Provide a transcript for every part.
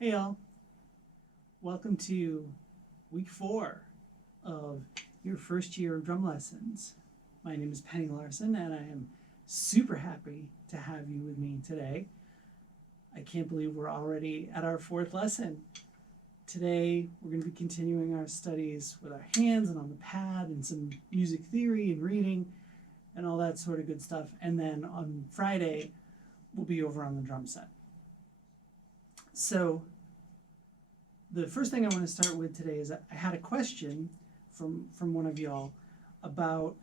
Hey y'all, welcome to week 4 of your first year of drum lessons. My name is Penny Larson and I am super happy to have you with me today. I can't believe we're already at our 4th lesson. Today we're going to be continuing our studies with our hands and on the pad and some music theory and reading and all that sort of good stuff. And then on Friday we'll be over on the drum set. So the first thing I want to start with today is I had a question from one of y'all about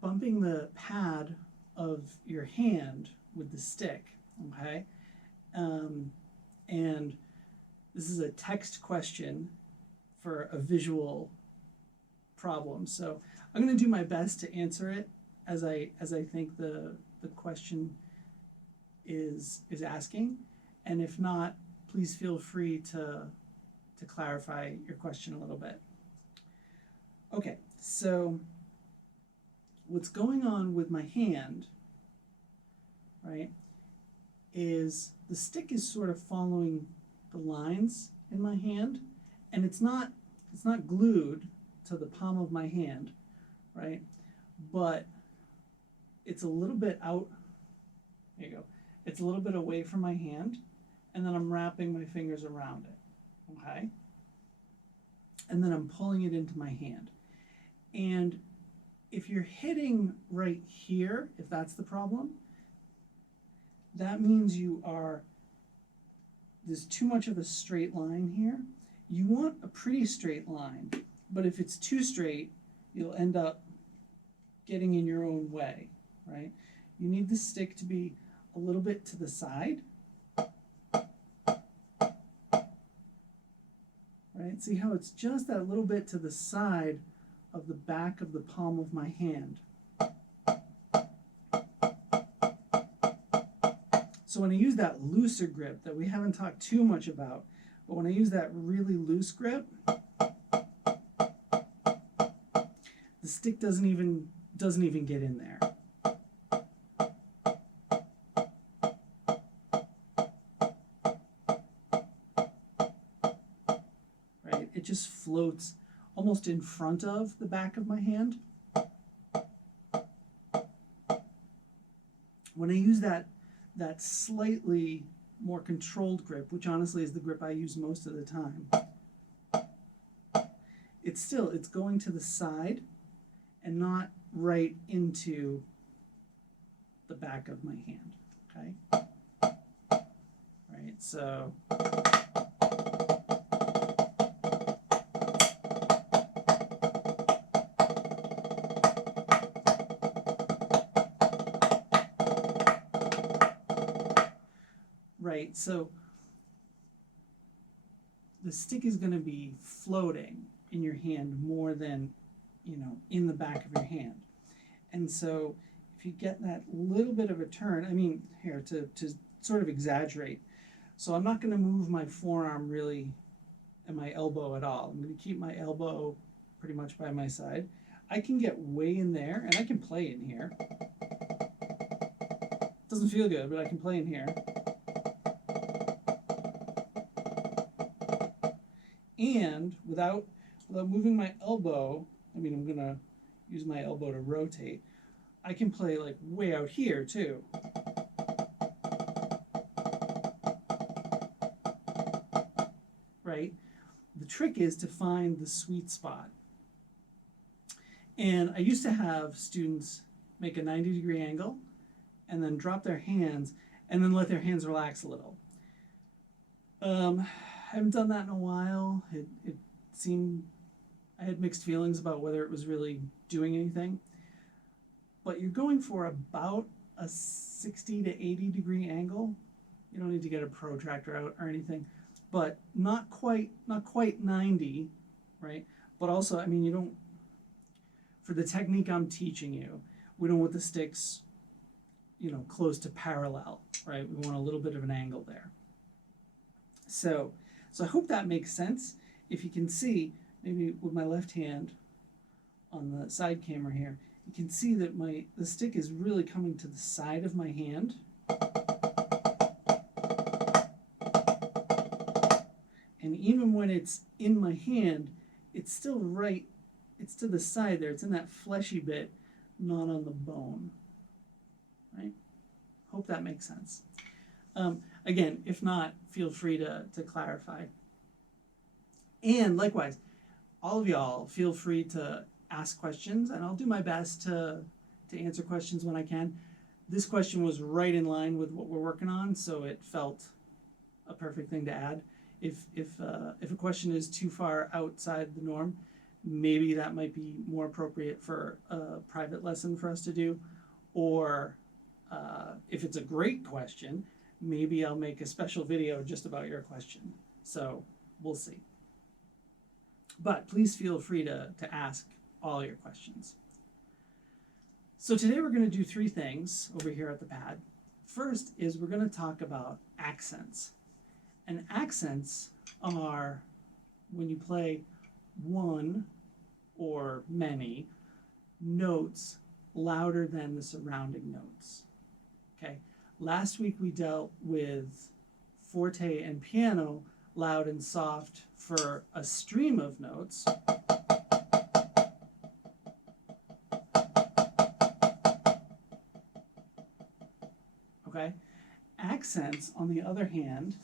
bumping the pad of your hand with the stick, okay? And this is a text question for a visual problem. So I'm going to do my best to answer it as I think the question is asking, and if not, please feel free to clarify your question a little bit. Okay, so what's going on with my hand, right, is the stick is sort of following the lines in my hand, and it's not glued to the palm of my hand, right, but it's a little bit out. There you go. It's a little bit away from my hand, and then I'm wrapping my fingers around it, okay? And then I'm pulling it into my hand. And if you're hitting right here, if that's the problem, that means there's too much of a straight line here. You want a pretty straight line, but if it's too straight, you'll end up getting in your own way, right? You need the stick to be a little bit to the side, right? See how it's just that little bit to the side of the back of the palm of my hand. So when I use that looser grip that we haven't talked too much about, but when I use that really loose grip, the stick doesn't even get in there. It just floats almost in front of the back of my hand. When I use that slightly more controlled grip, which honestly is the grip I use most of the time, it's going to the side and not right into the back of my hand, okay? Right, so right, so the stick is going to be floating in your hand more than, in the back of your hand. And so if you get that little bit of a turn, I mean, here, to sort of exaggerate. So I'm not going to move my forearm really and my elbow at all. I'm going to keep my elbow pretty much by my side. I can get way in there, and I can play in here. Doesn't feel good, but I can play in here. And without moving my elbow, I mean, I'm gonna use my elbow to rotate, I can play like way out here too. Right? The trick is to find the sweet spot. And I used to have students make a 90-degree angle and then drop their hands and then let their hands relax a little. I haven't done that in a while. It seemed, I had mixed feelings about whether it was really doing anything. But you're going for about a 60 to 80-degree angle. You don't need to get a protractor out or anything, but not quite 90, right? But also, I mean, you don't, for the technique I'm teaching you, we don't want the sticks, close to parallel, right? We want a little bit of an angle there. So I hope that makes sense. If you can see, maybe with my left hand on the side camera here, you can see that the stick is really coming to the side of my hand. even when it's in my hand, it's still right, it's to the side there, it's in that fleshy bit, not on the bone, right? Hope that makes sense. Again, if not, feel free to clarify. And likewise, all of y'all feel free to ask questions, and I'll do my best to answer questions when I can. This question was right in line with what we're working on, so it felt a perfect thing to add. If a question is too far outside the norm, maybe that might be more appropriate for a private lesson for us to do, or if it's a great question, maybe I'll make a special video just about your question. So we'll see. But please feel free to ask all your questions. So today we're going to do 3 things over here at the pad. First is we're going to talk about accents. And accents are when you play one or many notes louder than the surrounding notes. Okay. Last week we dealt with forte and piano, loud and soft for a stream of notes. Okay. Accents, on the other hand,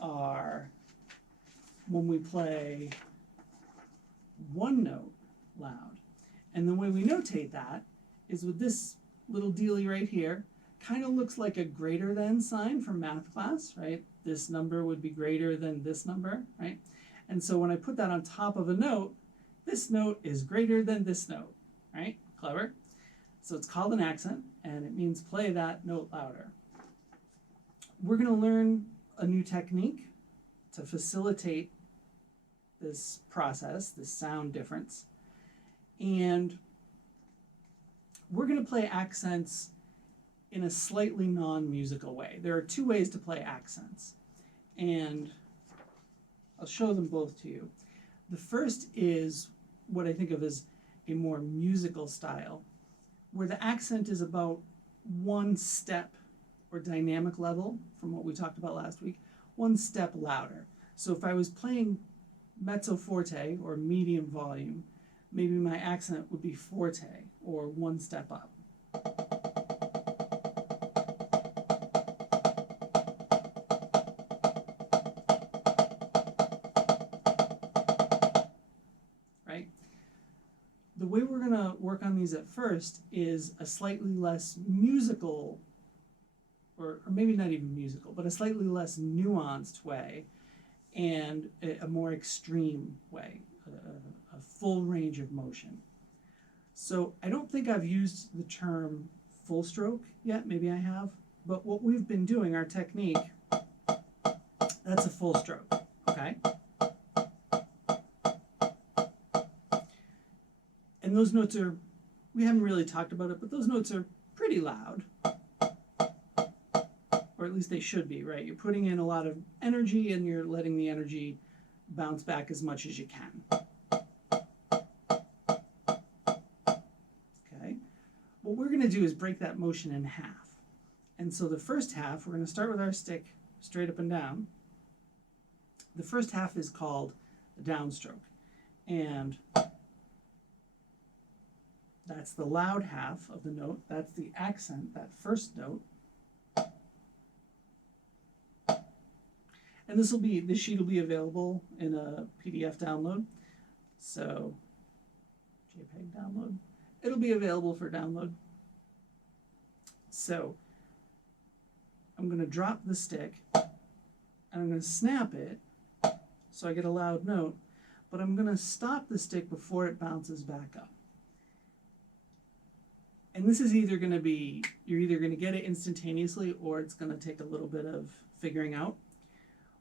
are when we play one note loud. And the way we notate that is with this little dealie right here. Kind of looks like a greater than sign from math class, right? This number would be greater than this number, right? And so when I put that on top of a note, this note is greater than this note, right? Clever. So it's called an accent, and it means play that note louder. We're going to learn a new technique to facilitate this process, this sound difference. And we're going to play accents in a slightly non-musical way. There are 2 ways to play accents, and I'll show them both to you. The first is what I think of as a more musical style, where the accent is about 1 step or dynamic level from what we talked about last week, 1 step louder. So if I was playing mezzo forte or medium volume, maybe my accent would be forte or 1 step up. Right? The way we're going to work on these at first is a slightly less musical, or maybe not even musical, but a slightly less nuanced way and a more extreme way, a full range of motion. So I don't think I've used the term full stroke yet, maybe I have, but what we've been doing, our technique, that's a full stroke, okay? And those notes are, we haven't really talked about it, but those notes are pretty loud. Or at least they should be, right? You're putting in a lot of energy and you're letting the energy bounce back as much as you can. Okay? What we're going to do is break that motion in half. And so the first half, we're going to start with our stick straight up and down. The first half is called the downstroke. And that's the loud half of the note. That's the accent, that first note. And this sheet will be available in a PDF download. So, JPEG download. It'll be available for download. So, I'm going to drop the stick, and I'm going to snap it, so I get a loud note, but I'm going to stop the stick before it bounces back up. And this is either going to be, you're either going to get it instantaneously, or it's going to take a little bit of figuring out.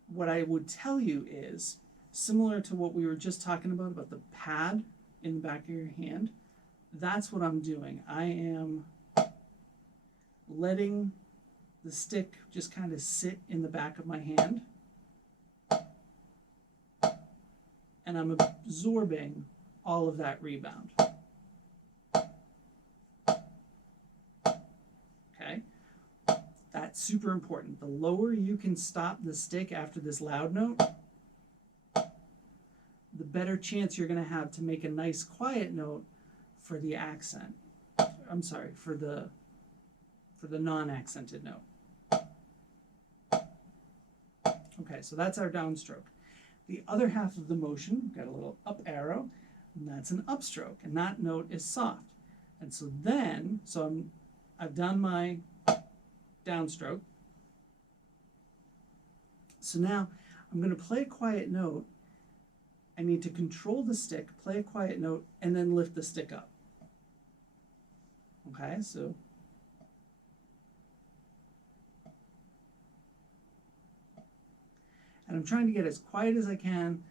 What I would tell you is, similar to what we were just talking about the pad in the back of your hand, that's what I'm doing. I am letting the stick just kind of sit in the back of my hand, and I'm absorbing all of that rebound. Okay? That That's super important. The lower you can stop the stick after this loud note, the better chance you're going to have to make a nice quiet note for the accent. I'm sorry, for the non-accented note. Okay, so that's our downstroke. The other half of the motion, we've got a little up arrow, and that's an upstroke, and that note is soft. And so then, I've done my downstroke. So now I'm going to play a quiet note. I need to control the stick, play a quiet note, and then lift the stick up. Okay, so and I'm trying to get as quiet as I can,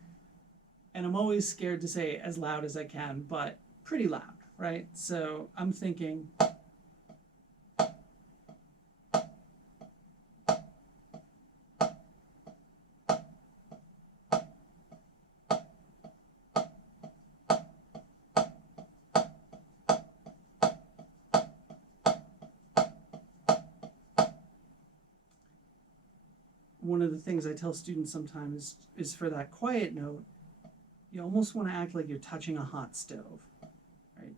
and I'm always scared to say as loud as I can, but pretty loud, right? So I'm thinking, one of the things I tell students sometimes is for that quiet note, you almost want to act like you're touching a hot stove, right?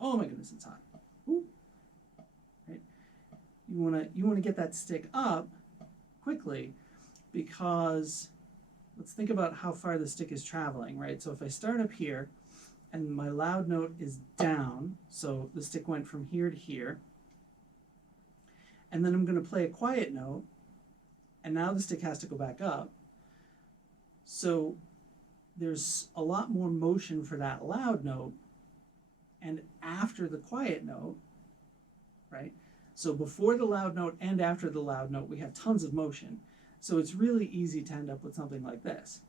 Oh my goodness, it's hot. Ooh. Right? You want to get that stick up quickly, because let's think about how far the stick is traveling, right? So if I start up here and my loud note is down, so the stick went from here to here, and then I'm going to play a quiet note, and now the stick has to go back up. So there's a lot more motion for that loud note, and after the quiet note, right? So before the loud note and after the loud note, we have tons of motion. So it's really easy to end up with something like this.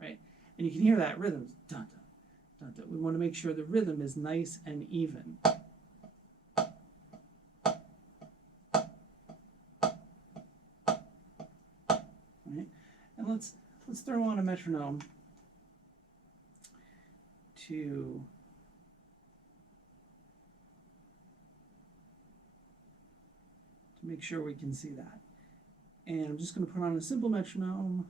Right? And you can hear that rhythm. Dun, dun, dun, dun. We want to make sure the rhythm is nice and even. And let's throw on a metronome to make sure we can see that. And I'm just going to put on a simple metronome,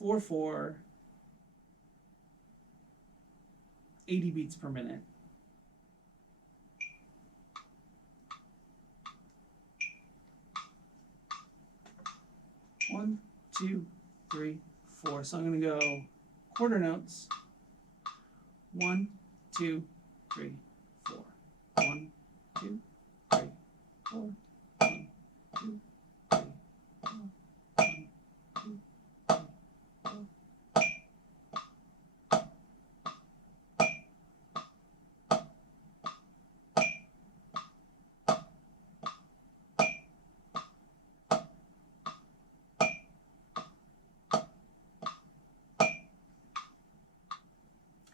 4/4, 80 beats per minute. One, 2, 3, 4. So I'm going to go quarter notes. 1, 2, 3, 4. 1, 2, 3, 4. 1, 2, 3, 4. 1, 2, 3, 4.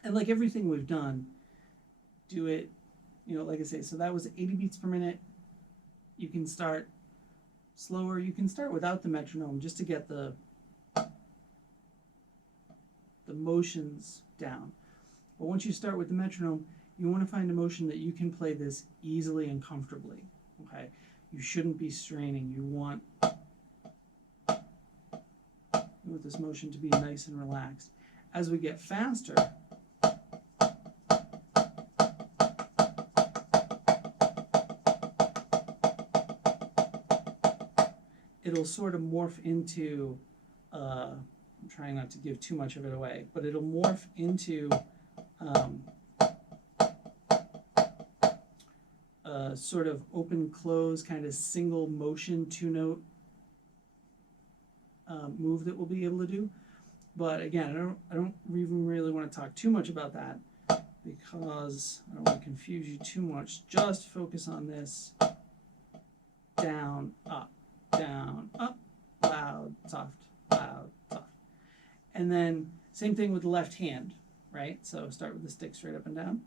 And like everything we've done, do it, like I say, so that was 80 beats per minute. You can start slower. You can start without the metronome just to get the motions down. But once you start with the metronome, you want to find a motion that you can play this easily and comfortably, okay? You shouldn't be straining. You want this motion to be nice and relaxed. As we get faster, it'll sort of morph into, I'm trying not to give too much of it away, but it'll morph into a sort of open-close kind of single motion two-note move that we'll be able to do. But again, I don't even really want to talk too much about that, because I don't want to confuse you too much. Just focus on this down, up, loud, soft, loud, soft. And then same thing with the left hand, right? So start with the stick straight up and down.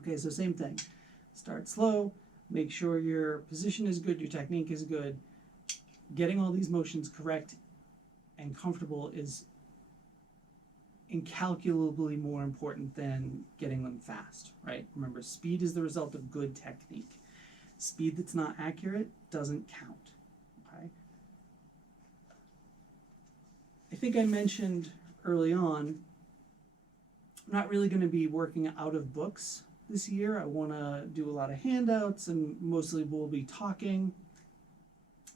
Okay, so same thing. Start slow, make sure your position is good, your technique is good. Getting all these motions correct and comfortable is incalculably more important than getting them fast, right? Remember, speed is the result of good technique. Speed that's not accurate doesn't count, okay? I think I mentioned early on, I'm not really going to be working out of books this year. I want to do a lot of handouts and mostly we'll be talking,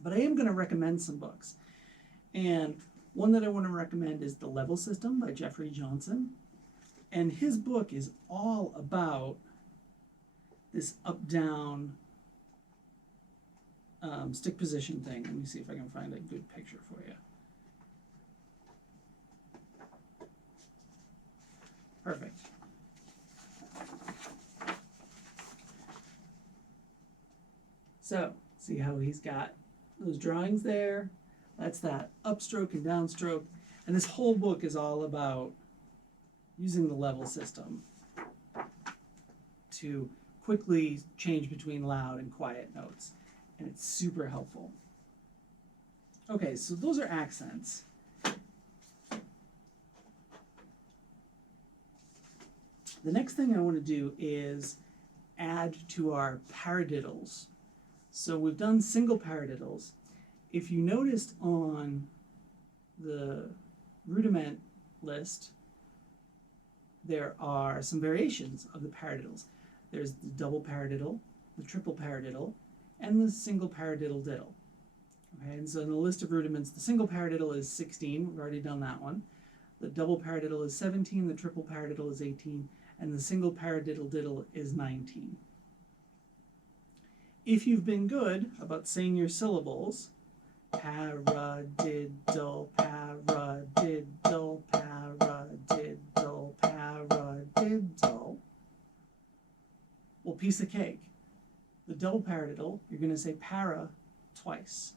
but I am going to recommend some books. And one that I want to recommend is The Level System by Jeffrey Johnson. And his book is all about this up-down stick position thing. Let me see if I can find a good picture for you. Perfect. So, see how he's got those drawings there? That's that upstroke and downstroke. And this whole book is all about using the level system to quickly change between loud and quiet notes. And it's super helpful. Okay, so those are accents. The next thing I want to do is add to our paradiddles. So we've done single paradiddles. If you noticed on the rudiment list, there are some variations of the paradiddles. There's the double paradiddle, the triple paradiddle, and the single paradiddle-diddle. Okay, and so in the list of rudiments, the single paradiddle is 16. We've already done that one. The double paradiddle is 17, the triple paradiddle is 18, and the single paradiddle-diddle is 19. If you've been good about saying your syllables, paradiddle, paradiddle, paradiddle, paradiddle, well, piece of cake. The double paradiddle, you're going to say para twice.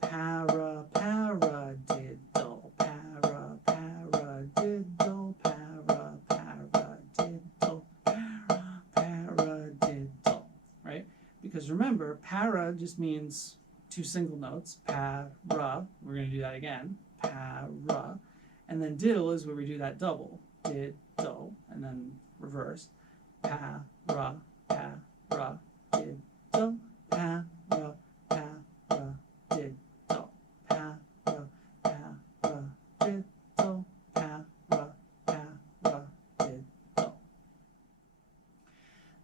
Para, paradiddle, para, paradiddle, para, paradiddle, para, paradiddle, right? Because remember, para just means two single notes, para, we're going to do that again, para, and then diddle is where we do that double, diddle, and then reverse, para, para, diddle, para, diddle, para, diddle, para, diddle.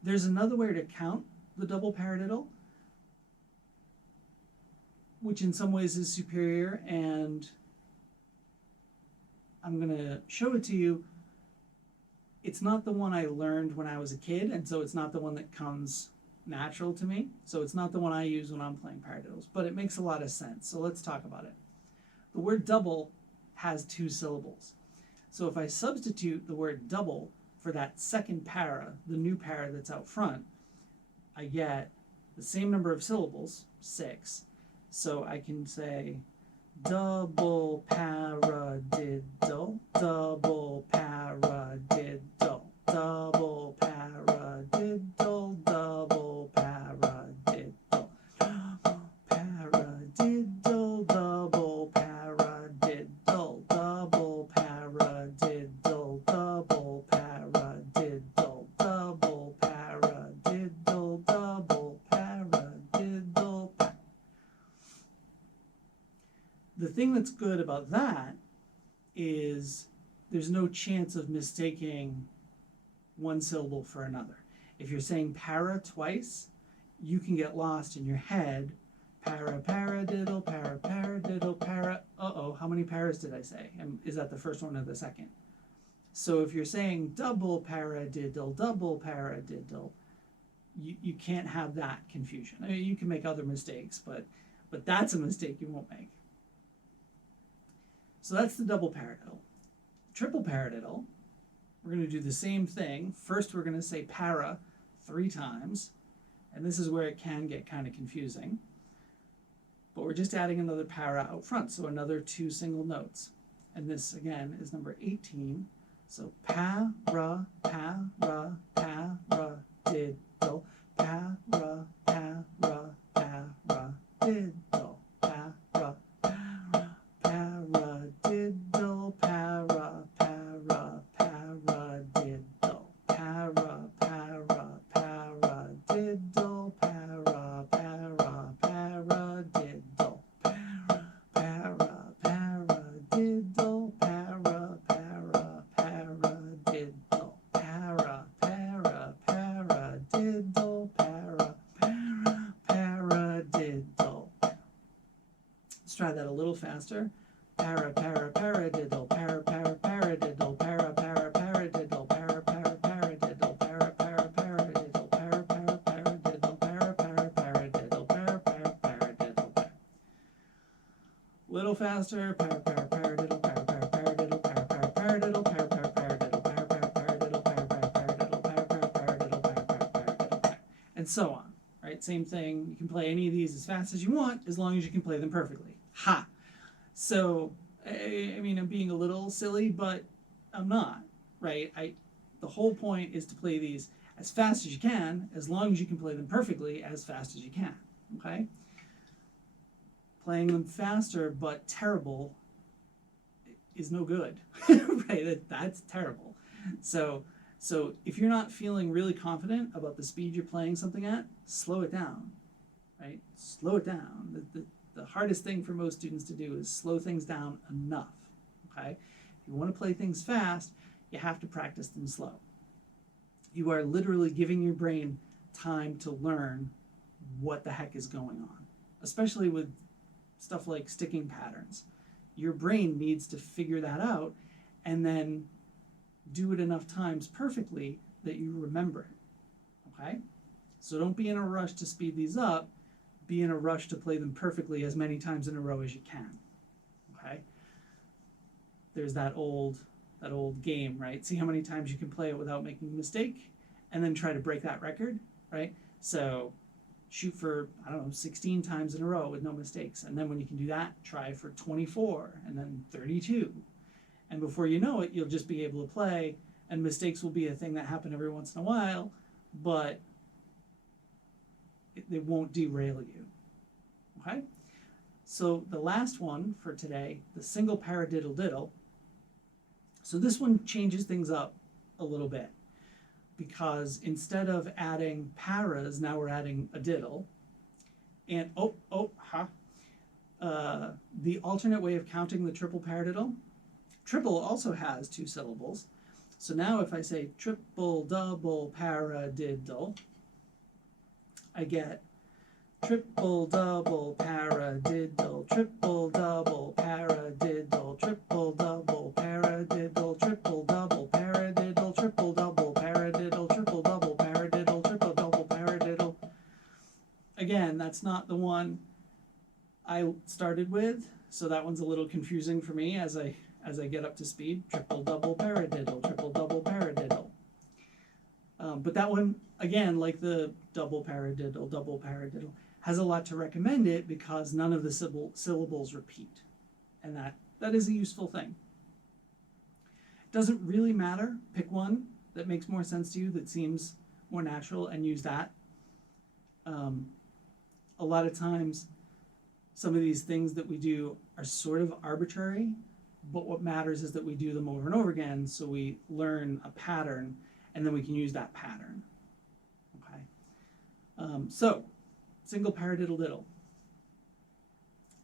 There's another way to count the double paradiddle, which in some ways is superior, and I'm going to show it to you. It's not the one I learned when I was a kid, and so it's not the one that comes natural to me. So it's not the one I use when I'm playing paradiddles, but it makes a lot of sense. So let's talk about it. The word double has two syllables. So if I substitute the word double for that second para, the new para that's out front, I get the same number of syllables, 6. So I can say double paradiddle, double paradiddle, double paradiddle, double paradiddle, double paradiddle, double paradiddle, double paradiddle, double paradiddle, double paradiddle, double paradiddle. The thing that's good about that is there's no chance of mistaking one syllable for another. If you're saying para twice, you can get lost in your head. Para, paradiddle, para, paradiddle, para. Uh-oh, how many paras did I say? And is that the first one or the second? So if you're saying double paradiddle, double paradiddle, you can't have that confusion. I mean, you can make other mistakes, but that's a mistake you won't make. So that's the double paradiddle. Triple paradiddle, we're going to do the same thing. First, we're going to say para 3 times, and this is where it can get kind of confusing. But we're just adding another para out front, so another 2 single notes. And this, again, is number 18. So para, para, paradiddle, para, paradiddle, para, paradiddle, para, paradiddle, para, paradiddle, para, paradiddle, Let's try that a little faster. Para, paradiddle, para, paradiddle, para, paradiddle, para, paradiddle, para, paradiddle, para, paradiddle, para, paradiddle, para, paradiddle. Little faster. Para, paradiddle, para, paradiddle, para, paradiddle, para, paradiddle, para, paradiddle, para, paradiddle, para, paradiddle, para, paradiddle, and so on. Right? Same thing. You can play any of these as fast as you want, as long as you can play them perfectly. Ha! So, I mean, I'm being a little silly, but I'm not, right? The whole point is to play these as fast as you can, as long as you can play them perfectly as fast as you can, okay? Playing them faster but terrible is no good, right? That's terrible. So if you're not feeling really confident about the speed you're playing something at, slow it down, right? Slow it down. The hardest thing for most students to do is slow things down enough, okay? If you want to play things fast, you have to practice them slow. You are literally giving your brain time to learn what the heck is going on, especially with stuff like sticking patterns. Your brain needs to figure that out and then do it enough times perfectly that you remember it, okay? So don't be in a rush to speed these up. Be in a rush to play them perfectly as many times in a row as you can, okay? There's that old game, right? See how many times you can play it without making a mistake, and then try to break that record, right? So shoot for, I don't know, 16 times in a row with no mistakes, and then when you can do that, try for 24, and then 32. And before you know it, you'll just be able to play, and mistakes will be a thing that happen every once in a while, but they won't derail you, okay? So the last one for today, the single paradiddle-diddle. So this one changes things up a little bit, because instead of adding paras, now we're adding a diddle. And the alternate way of counting the triple paradiddle, triple also has 2 syllables. So now if I say triple double paradiddle, I get triple double paradiddle, triple double paradiddle, triple double paradiddle, triple double paradiddle, triple double paradiddle, triple double paradiddle, triple double paradiddle. Again, that's not the one I started with, so that one's a little confusing for me as I get up to speed. Triple double paradiddle, triple double paradiddle. But that one, again, like the double paradiddle, has a lot to recommend it because none of the syllables repeat. And that is a useful thing. It doesn't really matter. Pick one that makes more sense to you, that seems more natural, and use that. A lot of times, some of these things that we do are sort of arbitrary, but what matters is that we do them over and over again, so we learn a pattern, and then we can use that pattern, okay? So, single paradiddle-diddle.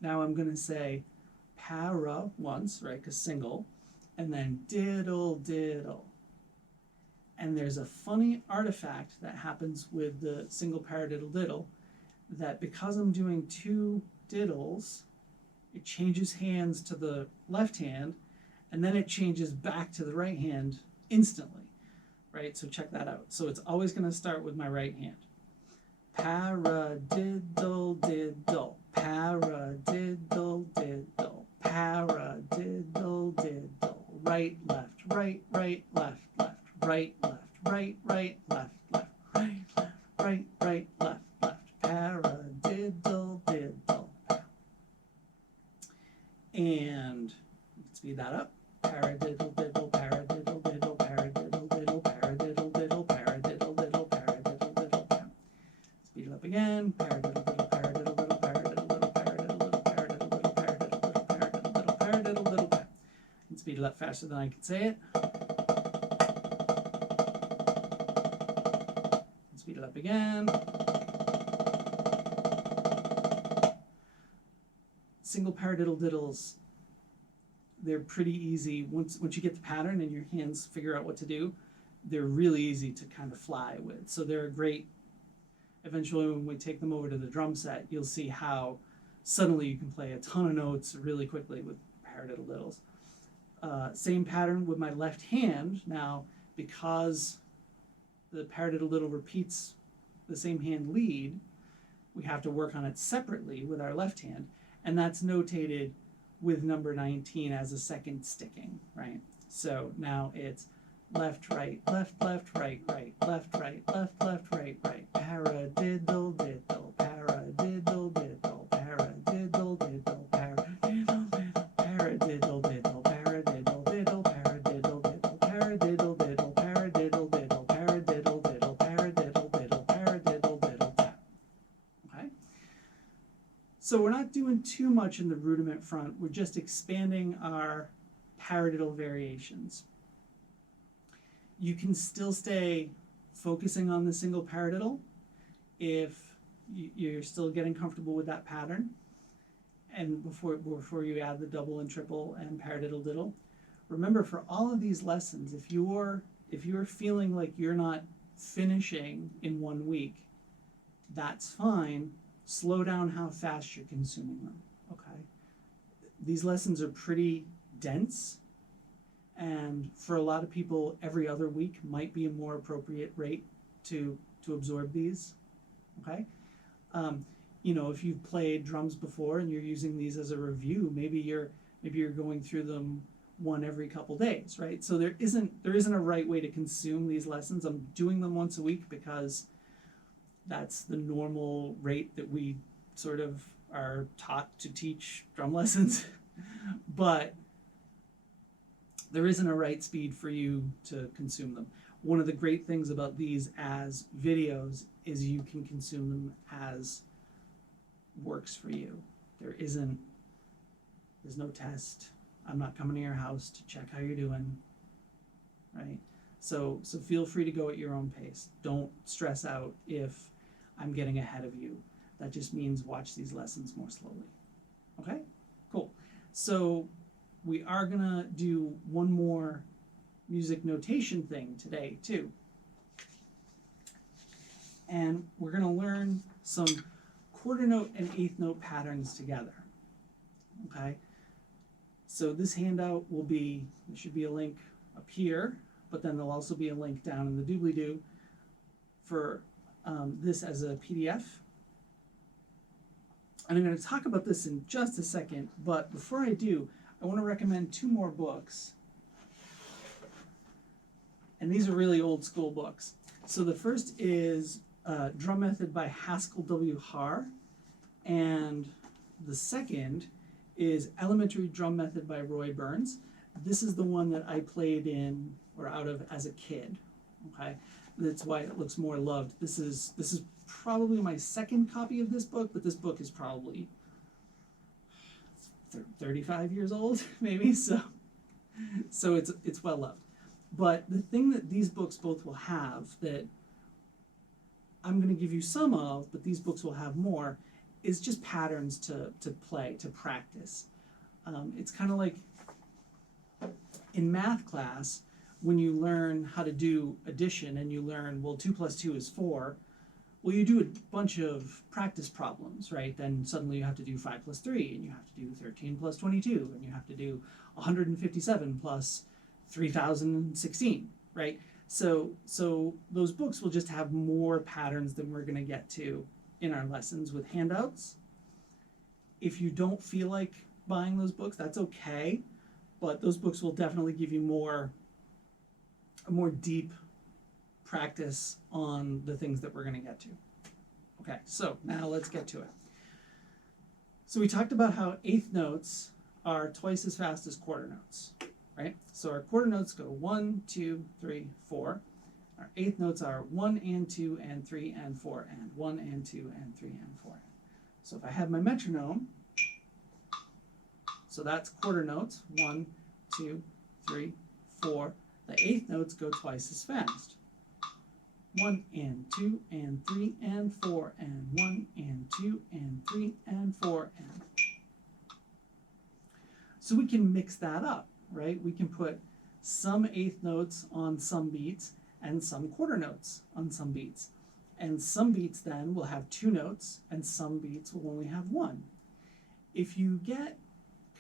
Now I'm going to say para once, right, because single, and then diddle-diddle. And there's a funny artifact that happens with the single paradiddle-diddle, that because I'm doing 2 diddles, it changes hands to the left hand, and then it changes back to the right hand instantly. Right, so check that out. So it's always going to start with my right hand. Paradiddle-diddle, paradiddle-diddle, paradiddle-diddle. Right, left, right, right, left, left, right, left, right, right, left, left, right, left, right, right, left, left. Paradiddle-diddle. And speed that up. Paradiddle-diddle, paradiddle-diddle. again. Paradiddle-diddle, paradiddle-diddle, paradiddle-diddle, paradiddle-diddle, paradiddle-diddle, paradiddle-diddle, paradiddle-diddle, paradiddle-diddle. And speed it up faster than I can say it. And speed it up again. Single paradiddle-diddles, they're pretty easy. Once you get the pattern and your hands figure out what to do, they're really easy to kind of fly with. So they're a great, eventually when we take them over to the drum set, you'll see how suddenly you can play a ton of notes really quickly with paradiddle-diddles. Same pattern with my left hand. Now, because the paradiddle-diddle repeats the same hand lead, we have to work on it separately with our left hand. And that's notated with number 19 as a second sticking, right? So now it's left, right, left, left, right, right, left, right, left, left, right, right. Paradiddle-diddle, paradiddle-diddle, paradiddle-diddle, paradiddle-diddle, paradiddle-diddle, paradiddle-diddle, paradiddle-diddle, paradiddle-diddle, paradiddle-diddle, paradiddle-diddle, paradiddle-diddle, paradiddle-diddle, tap. Okay? So we're not doing too much in the rudiment front. We're just expanding our paradiddle variations. You can still stay focusing on the single paradiddle if you're still getting comfortable with that pattern, and before you add the double and triple and paradiddle-diddle. Remember, for all of these lessons, if you're feeling like you're not finishing in 1 week, that's fine. Slow down how fast you're consuming them, okay? These lessons are pretty dense, and for a lot of people, every other week might be a more appropriate rate to absorb these, okay? You know, if you've played drums before and you're using these as a review, maybe you're going through them one every couple days, right? So there isn't a right way to consume these lessons. I'm doing them once a week because that's the normal rate that we sort of are taught to teach drum lessons. But there isn't a right speed for you to consume them. One of the great things about these as videos is you can consume them as works for you. There's no test. I'm not coming to your house to check how you're doing, right? So feel free to go at your own pace. Don't stress out if I'm getting ahead of you. That just means watch these lessons more slowly. Okay? Cool. So we are gonna do one more music notation thing today too. And we're gonna learn some quarter note and eighth note patterns together. Okay? So this handout will be, there should be a link up here, but then there'll also be a link down in the doobly-doo for this as a PDF. And I'm going to talk about this in just a second, but before I do, I want to recommend 2 more books. And these are really old school books. So the first is Drum Method by Haskell W. Haar, and the second is Elementary Drum Method by Roy Burns. This is the one that I played in or out of as a kid. Okay, that's why it looks more loved. This is probably my second copy of this book, but this book is probably 35 years old, maybe. So it's well loved. But the thing that these books both will have that I'm going to give you some of, but these books will have more, is just patterns to play, to practice. It's kind of like in math class, when you learn how to do addition and you learn, well, 2 + 2 is 4, well, you do a bunch of practice problems, right? Then suddenly you have to do 5 + 3, and you have to do 13 + 22, and you have to do 157 plus 3016, right? So those books will just have more patterns than we're going to get to in our lessons with handouts. If you don't feel like buying those books, that's okay, but those books will definitely give you a more deep practice on the things that we're going to get to. Okay, so now let's get to it. So we talked about how eighth notes are twice as fast as quarter notes, right? So our quarter notes go 1, 2, 3, 4, Our eighth notes are 1 and 2 and 3 and 4 and 1 and 2 and 3 and 4 and. So if I have my metronome, so that's quarter notes, 1, 2, 3, 4. The eighth notes go twice as fast. 1 and 2 and 3 and 4 and 1 and 2 and 3 and 4 and. So we can mix that up, right? We can put some eighth notes on some beats and some quarter notes on some beats. And some beats then will have 2 notes and some beats will only have 1. If you get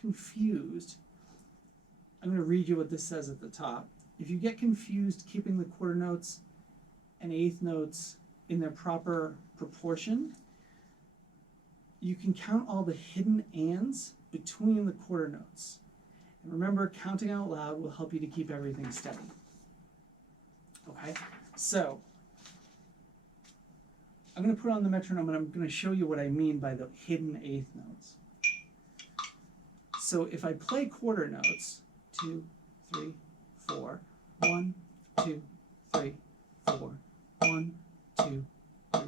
confused, I'm going to read you what this says at the top. If you get confused keeping the quarter notes and eighth notes in their proper proportion, you can count all the hidden ands between the quarter notes. And remember, counting out loud will help you to keep everything steady. Okay, so I'm going to put on the metronome and I'm going to show you what I mean by the hidden eighth notes. So if I play quarter notes, 2, 3, 4, 1, 2, 3, 4, 1, 2, 3,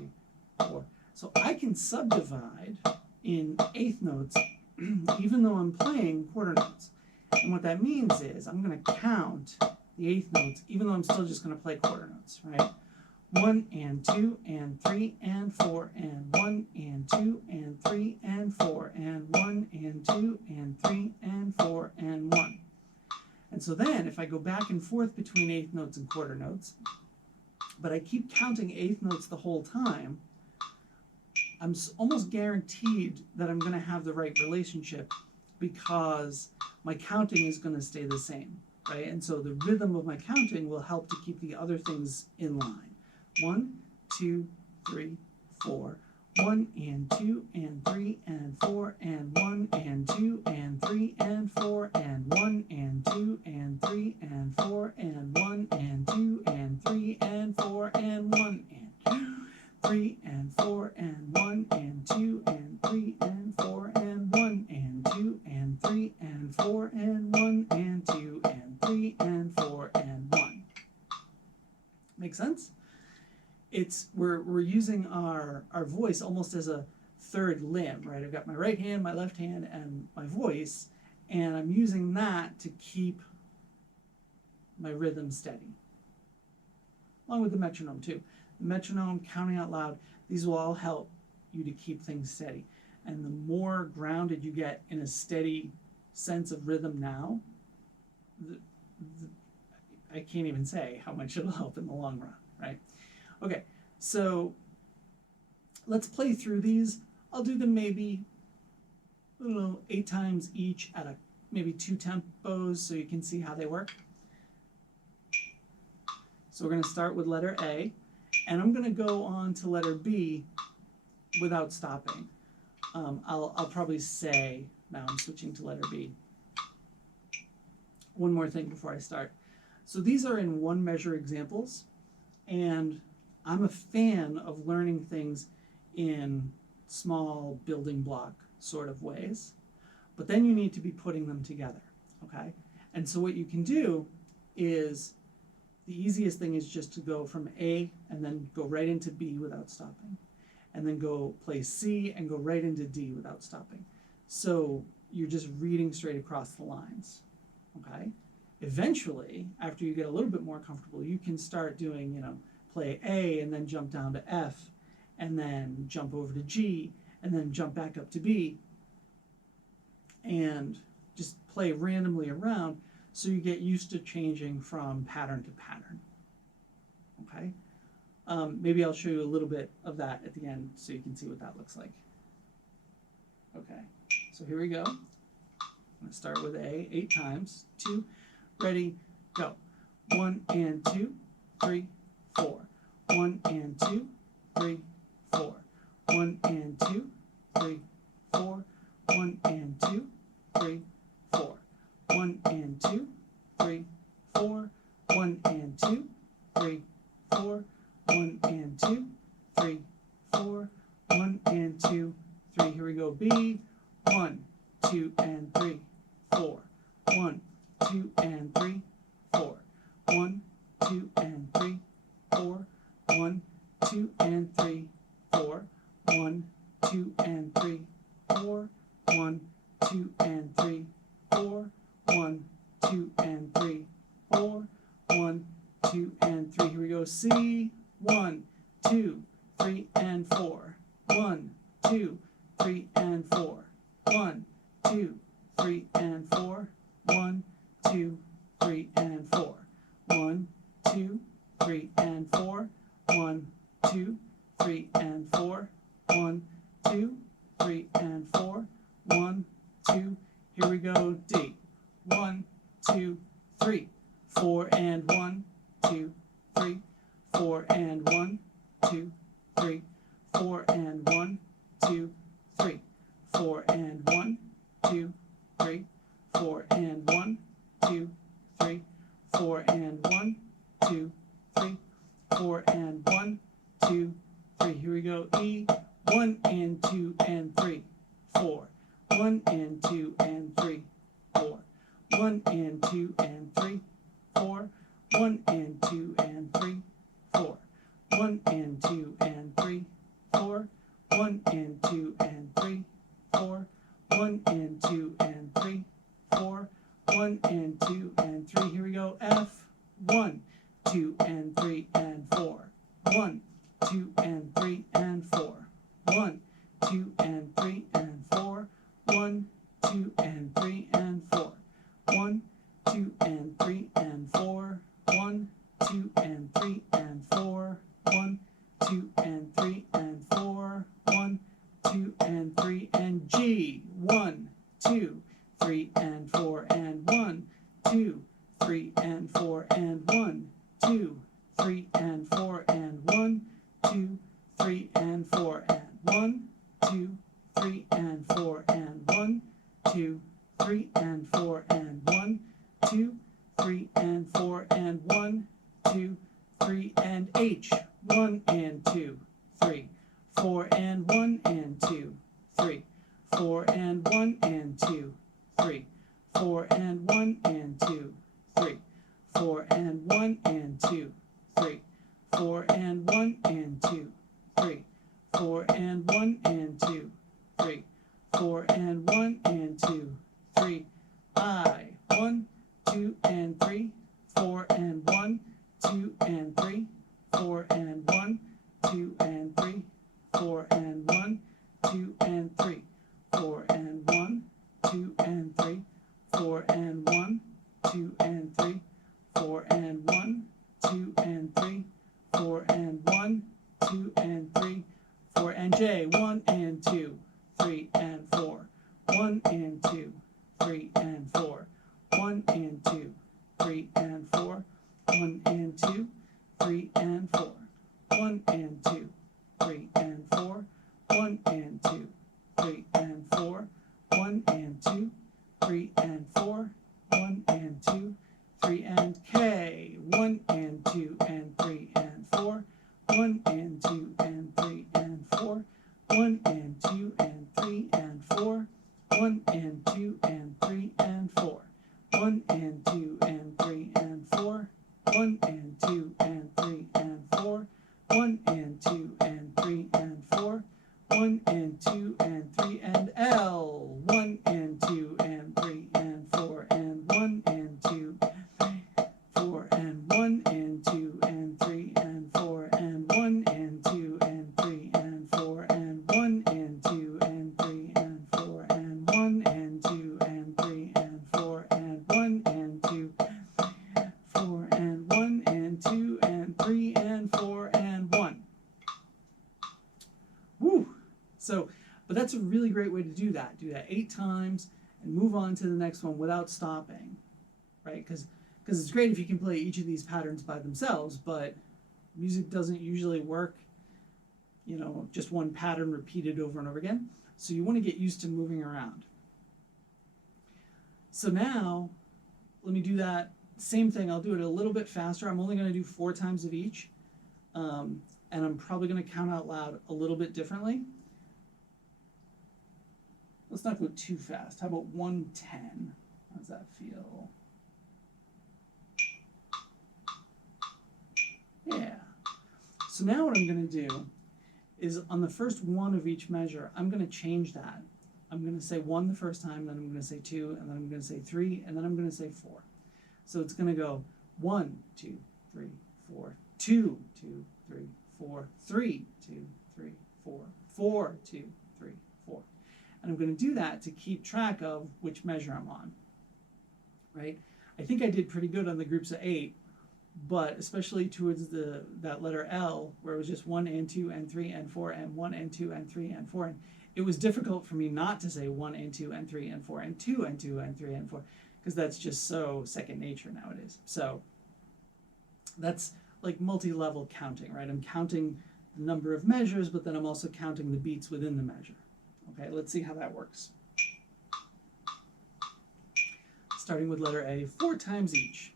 4. So I can subdivide in eighth notes even though I'm playing quarter notes. And what that means is I'm going to count the eighth notes even though I'm still just going to play quarter notes, right? 1 and 2 and 3 and 4 and 1 and 2 and 3 and 4 and 1 and 2 and 3 and 4 and 1. And so then if I go back and forth between eighth notes and quarter notes, but I keep counting eighth notes the whole time, I'm almost guaranteed that I'm going to have the right relationship because my counting is going to stay the same, right? And so the rhythm of my counting will help to keep the other things in line. 1, 2, 3, 4. 1 and 2 and 3 and 4 and 1 and 2 and 3 and 4 and 1 and 2 and 3 and 4 and 1 and 2 and 3 and 4 and 1 and 3 and 4 and 1 and 2 and 3 and 4 and 1 and 2 and 3 and 4 and 1 and 2 and 3 and 4 and 1. Make sense? We're using our voice almost as a third limb, right? I've got my right hand, my left hand, and my voice, and I'm using that to keep my rhythm steady. Along with the metronome too. The metronome, counting out loud, these will all help you to keep things steady. And the more grounded you get in a steady sense of rhythm now, I can't even say how much it'll help in the long run, right? Okay, so let's play through these. I'll do them maybe, I don't know, 8 times each at maybe 2 tempos so you can see how they work. So we're going to start with letter A, and I'm going to go on to letter B without stopping. I'll probably say, now I'm switching to letter B. One more thing before I start. So these are in 1 measure examples, and I'm a fan of learning things in small building block sort of ways, but then you need to be putting them together, okay? And so what you can do is, the easiest thing is just to go from A and then go right into B without stopping, and then go play C and go right into D without stopping. So you're just reading straight across the lines, okay? Eventually, after you get a little bit more comfortable, you can start doing, play A and then jump down to F and then jump over to G and then jump back up to B and just play randomly around so you get used to changing from pattern to pattern, okay? Maybe I'll show you a little bit of that at the end so you can see what that looks like. Okay, so here we go. I'm going to start with A 8 times. 2, ready, go. 1 and 2, 3, 4. 1 and 2, 3, 4. 1 and 2, 3, 4. 1 and 2, 3, 4. 1 and 2, 3, 4. 1 and 2, 3, 4. 1 and 2, 3, 4. 1 and 2, 3. Here we go. B. 1, 2 and 3, 4. 1, 2 and 3, 4. 1, 2 and 3, 2, and 3, 4. 1, 2, and 3, 4. 1, 2, and 3, 4. 1, 2, and 3, 4. 1, 2, and 3. Here we go. C. 1, 2, 3, and 4. 1, 2, 3, and 4. 1, 2, 3, and 4. 1, 2, 3, and 4. 1, 2, 3, and 4. 1, 2, 3, and 4. 1, 2, 3, and 4. 1, 2. Here we go. D. 1, 2, 3. 4 and 1, 2, 3. 4 and 1, 2, 3. 4 and 1, 2, 3. 4 and 1, 2, 3. 4 and 1, 2, 3. 4 and 1, 2, 3. 4 and 1, 2, 3. Here we go. E. 1 and 2 and 3. 4. 1 and 2 and 3. 4. 1 and 2 and 3. 4. 1 and 2 and 3. 4. 1 and 2 and 3. 4. 1 and 2 and 3. 4. 1 and 2 and 3. 4. 1 and 2 and 3. Here we go. F. 1, 2 and 3 and 4. 1, 2 and 3 and 4. 1, 2 and 3 and 4. 1, 2 and 3 and 4. 1, 2 and 3 and 4. 1, 2 and 3 and 4. 1, 2 and 3 and 4. 1, 2 and 3 and G. 1, 2, 3 and 4 and 1, 2, 3 and 4 and 1, 2, 3 and 4 and 1, 2, 3 and 4 and 1, 2, 3 and 4 and 1, 2, 3 and 4 and 1, 2, 3 and 4 and 1, 2, 3 and H. 1 and 2, 3, 4 and 1 and 2, 3, 4 and 1 and 2, 3, 4 and 1 and 2, 3, 4 and 1 and 2, 3, 4 and 1 and 2, 3, 4 and 1 and 2, 3, 4 and 1 and 2, 3. I. 1, 2 and 3, 4 and 1, 2 and 3, 4 and 1, 2 and 3, 4 and 1, 2 and 3, 4 and 1, 2 and 3, 4 and 1, 2 and 3, 4 and 1, 2 and 3, 4 and 1, 2 and 3, 4 and J. 1 and 2, 3 and 4, 1 and 2, 3 and 4, 1 and 2, 3 and 4, 1 and 2, 3 and 4, 1 and 2, 3 and 4, 1 and 2, 3 and 4, 1 and 2, 3 and 4, 1 and 2, 3 and K. 1 and 2 and 3 and 4, 1 and 2 and 3 and 4, 1 and 2 and 3 and 4, 1 and 2 and 3 and 4, 1 and 2 and 3 and 4, 1 and 2 and 3 and 4, 1 and 2 and 3 and 4, 1 and 2 and 3 and L. 1 and 2 and 3 and 4 and 1 and 2 and 4 and 1 and 2 and 3 and 4 and 1 and 2 and 3 and 4 and 1 and 2 and 3 and 4 and 1 and 2 and 3 and 4 and 1 and 2 4 and 1 and 2 and 3 and 4 and 1. Woo! So, but that's a really great way to do that. Do that 8 times and move on to the next one without stopping, right? Because it's great if you can play each of these patterns by themselves, but music doesn't usually work, just one pattern repeated over and over again. So you want to get used to moving around. So now, let me do that same thing. I'll do it a little bit faster. I'm only going to do 4 times of each. And I'm probably going to count out loud a little bit differently. Let's not go too fast. How about 110? How does that feel? Yeah. So now what I'm going to do is on the first one of each measure, I'm going to change that. I'm going to say 1 the first time, then I'm going to say 2, and then I'm going to say 3, and then I'm going to say 4. So it's going to go 1, 2, 3, 4, 2, 2, 3, 4, 3, 2, 3, 4, 4, 2, 3, 4. And I'm going to do that to keep track of which measure I'm on, right? I think I did pretty good on the groups of 8, but especially towards that letter L, where it was just 1 and 2 and 3 and 4 and 1 and 2 and 3 and 4, and it was difficult for me not to say 1 and 2 and 3 and 4 and 2 and 2 and 3 and 4, because that's just so second nature nowadays. So that's like multi-level counting, right? I'm counting the number of measures, but then I'm also counting the beats within the measure. Okay, let's see how that works. Starting with letter A, 4 times each.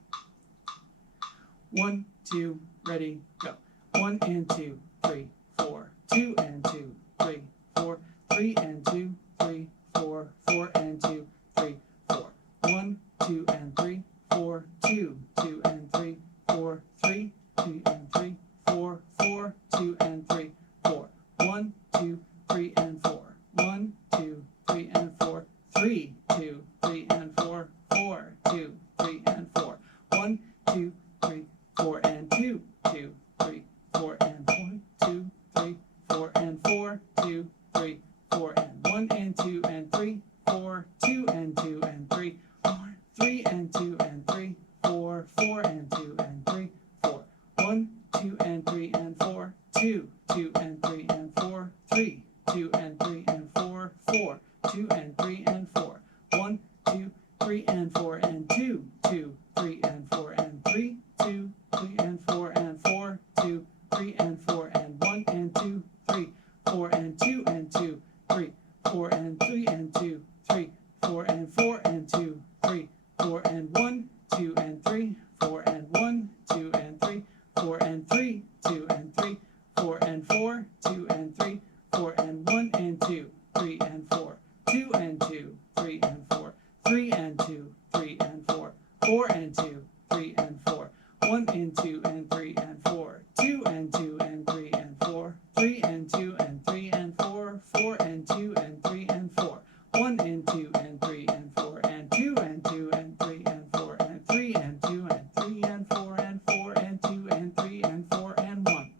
1, 2, ready, go. 1 and 2, 3, 4. 2 and 2, 3, 4. 3 and 2, 3, 4. 4 and 2, 3, 4. 1, 2 and 3, 4. 2, 2 and 3, 4. 3, 2 and 3, 4. 4, 2 and 3, 4. 1, 2, 3 and 4. 1, 2, 3 and 4. 3, 2, 3 and 4. 4, 2, 3 and 4. 1, 2, 3, 4 and 2, 2, 3, 4 and 4, 2, 3, 4 and 4, 2, 3, 4 and 1 and 2 and 3, 4, 2 and 2 and 3, 4, 3 and 2 and 3, 4, 4 and 2 and 3, 4, 1, 2 and 3 and 4, 2, 2 and 3 and 4, 3, 2 and 3 and 4, 4, 2 and 3 and 4, 1, 2, 3 and 4 and 2, 2, 3 and 4 and 3, 2, 3 and 4 and 4, 2, 3 and 4 and 1 and 2, 3, 4 and 2 and 2, 3, 4 and 3 and 2, 3, 4 and 4 and 2, 3, 4 and 1, 2 and 3, 4 and 1, 2 and 3, 4 and 3, 2 and 3, 4 and 4, 2 and 3, 4 and 1 and 2, 3 and 4, 2 and 2, 3 and 4, 3 and 2, 3 and 4, 4 and 2, 3 and 4, 1 and 2 and 3 and 4, 2 and 2 and 3 and 4, 3 and 2 and 3 and 4, 4 and 2 and 3 and 4, 1 and 2 and 3 and 4, and 2 and 2 and 3 and 4, and 3 and 2 and 3 and 4, and 4 and 2 and 3 and 4 and 1.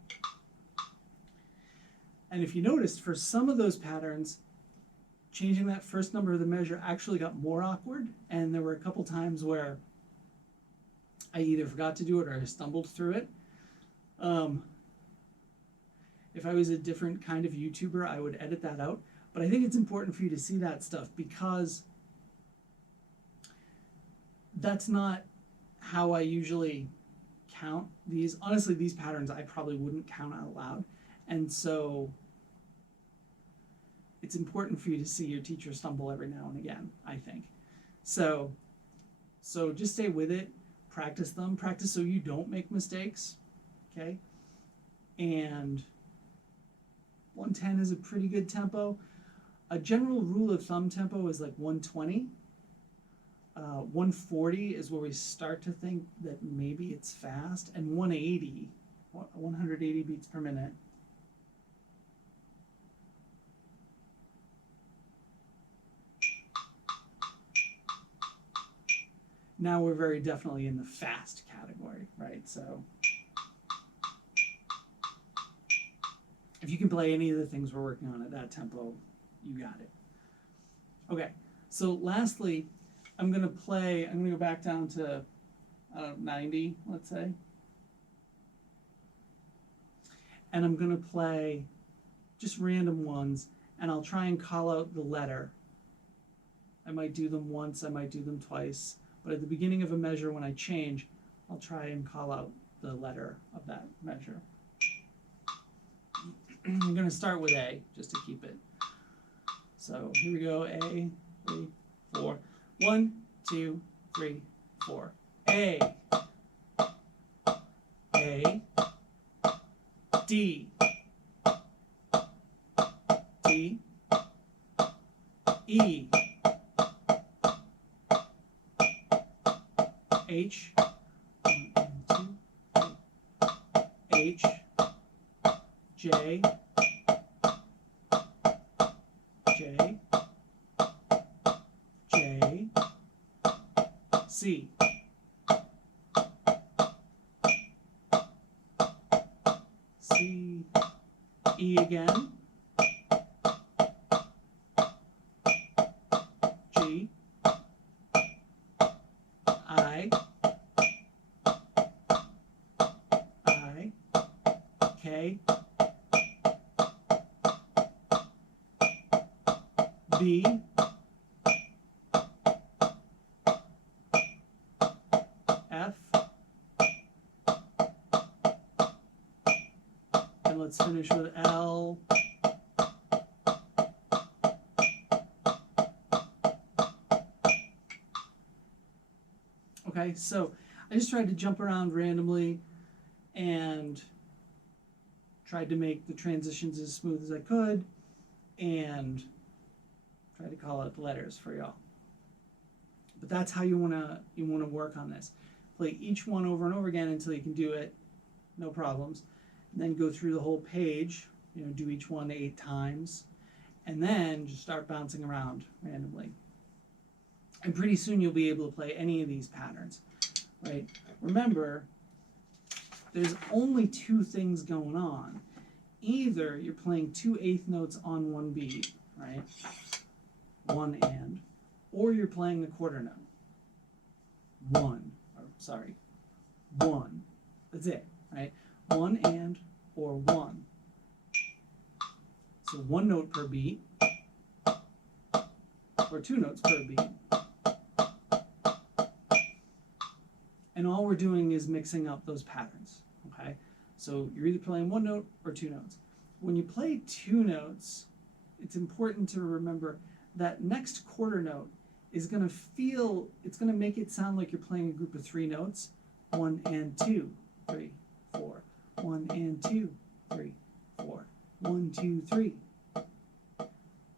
And if you noticed, for some of those patterns, changing that first number of the measure actually got more awkward, and there were a couple times where I either forgot to do it or I stumbled through it. If I was a different kind of YouTuber, I would edit that out. But I think it's important for you to see that stuff, because that's not how I usually count these. Honestly, these patterns I probably wouldn't count out loud. And so it's important for you to see your teacher stumble every now and again, I think. So just stay with it. Practice them. Practice so you don't make mistakes, okay? And 110 is a pretty good tempo. A general rule of thumb tempo is like 120. 140 is where we start to think that maybe it's fast, and 180 beats per minute. Now we're very definitely in the fast category, right? So if you can play any of the things we're working on at that tempo, you got it. Okay, so lastly, I'm going to go back down to 90, let's say. And I'm going to play just random ones, and I'll try and call out the letter. I might do them once, I might do them twice. But at the beginning of a measure, when I change, I'll try and call out the letter of that measure. I'm going to start with A, just to keep it. So here we go, A, 3, 4. 1, 2, 3, 4. A. A. D. D. E. H, 1 and 2, H, J, J, J, C. C, E again, G, I, K, B, F, and let's finish with L, okay, so I just tried to jump around randomly and tried to make the transitions as smooth as I could and tried to call out the letters for y'all. But that's how you wanna work on this. Play each one over and over again until you can do it, no problems. And then go through the whole page, do each one 8 times, and then just start bouncing around randomly. And pretty soon you'll be able to play any of these patterns, right? Remember, there's only 2 things going on. Either you're playing 2 eighth notes on one beat, right? 1 and, or you're playing a quarter note. 1. That's it, right? 1 and or 1. So 1 note per beat, or 2 notes per beat. And all we're doing is mixing up those patterns, okay? So you're either playing 1 note or 2 notes. When you play 2 notes, it's important to remember that next quarter note is going to make it sound like you're playing a group of 3 notes. 1 and 2, 3, 4. 1 and 2, 3, 4. 1, 2, 3.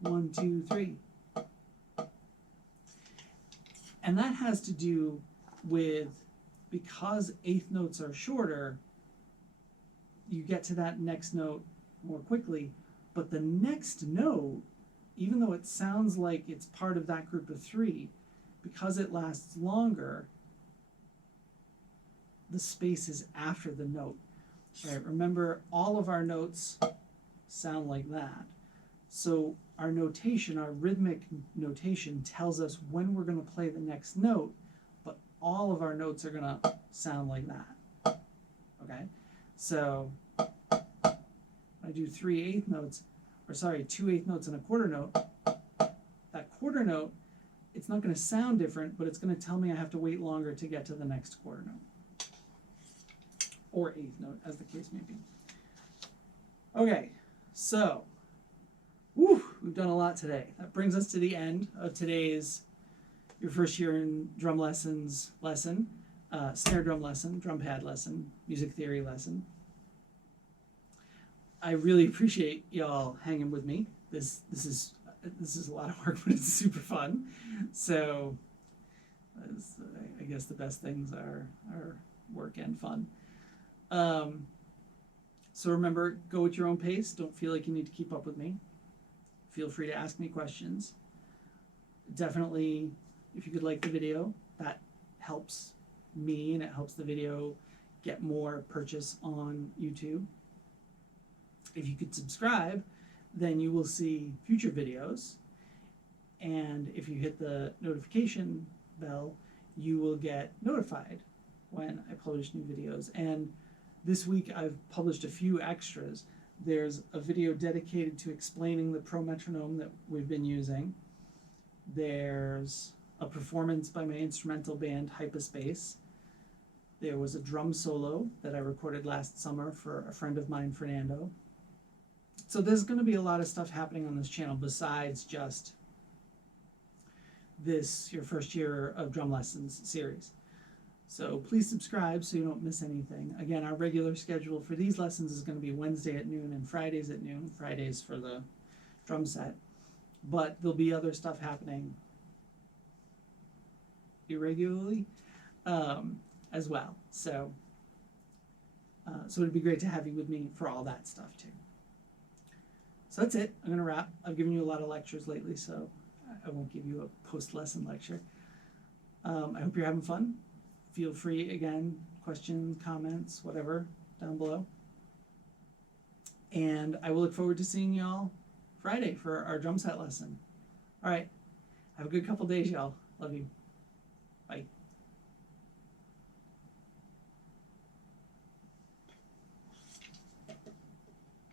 1, 2, 3. And that has to do with, because eighth notes are shorter, you get to that next note more quickly, but the next note, even though it sounds like it's part of that group of 3, because it lasts longer, the space is after the note. Right? Remember, all of our notes sound like that. So our notation, our rhythmic notation, tells us when we're going to play the next note, but all of our notes are going to sound like that. Okay? So I do 3 eighth notes, or sorry, 2 eighth notes and a quarter note. That quarter note, it's not going to sound different, but it's going to tell me I have to wait longer to get to the next quarter note. Or eighth note, as the case may be. Okay, so, we've done a lot today. That brings us to the end of today's Your First Year in Drum Lessons lesson, snare drum lesson, drum pad lesson, music theory lesson. I really appreciate y'all hanging with me. This is a lot of work, but it's super fun. So I guess the best things are work and fun. So remember, go at your own pace. Don't feel like you need to keep up with me. Feel free to ask me questions. Definitely, if you could like the video, that helps me and it helps the video get more purchase on YouTube. If you could subscribe, then you will see future videos. And if you hit the notification bell, you will get notified when I publish new videos. And this week I've published a few extras. There's a video dedicated to explaining the Pro metronome that we've been using. There's a performance by my instrumental band, Hypaspace. There was a drum solo that I recorded last summer for a friend of mine, Fernando. So there's going to be a lot of stuff happening on this channel besides just this Your First Year of Drum Lessons series. So please subscribe so you don't miss anything. Again, our regular schedule for these lessons is going to be Wednesday at noon and Fridays at noon. Fridays for the drum set. But there'll be other stuff happening irregularly as well. So it'd be great to have you with me for all that stuff too. So that's it. I'm going to wrap. I've given you a lot of lectures lately, so I won't give you a post-lesson lecture. I hope you're having fun. Feel free, again, questions, comments, whatever, down below. And I will look forward to seeing y'all Friday for our drum set lesson. All right. Have a good couple days, y'all. Love you. Bye.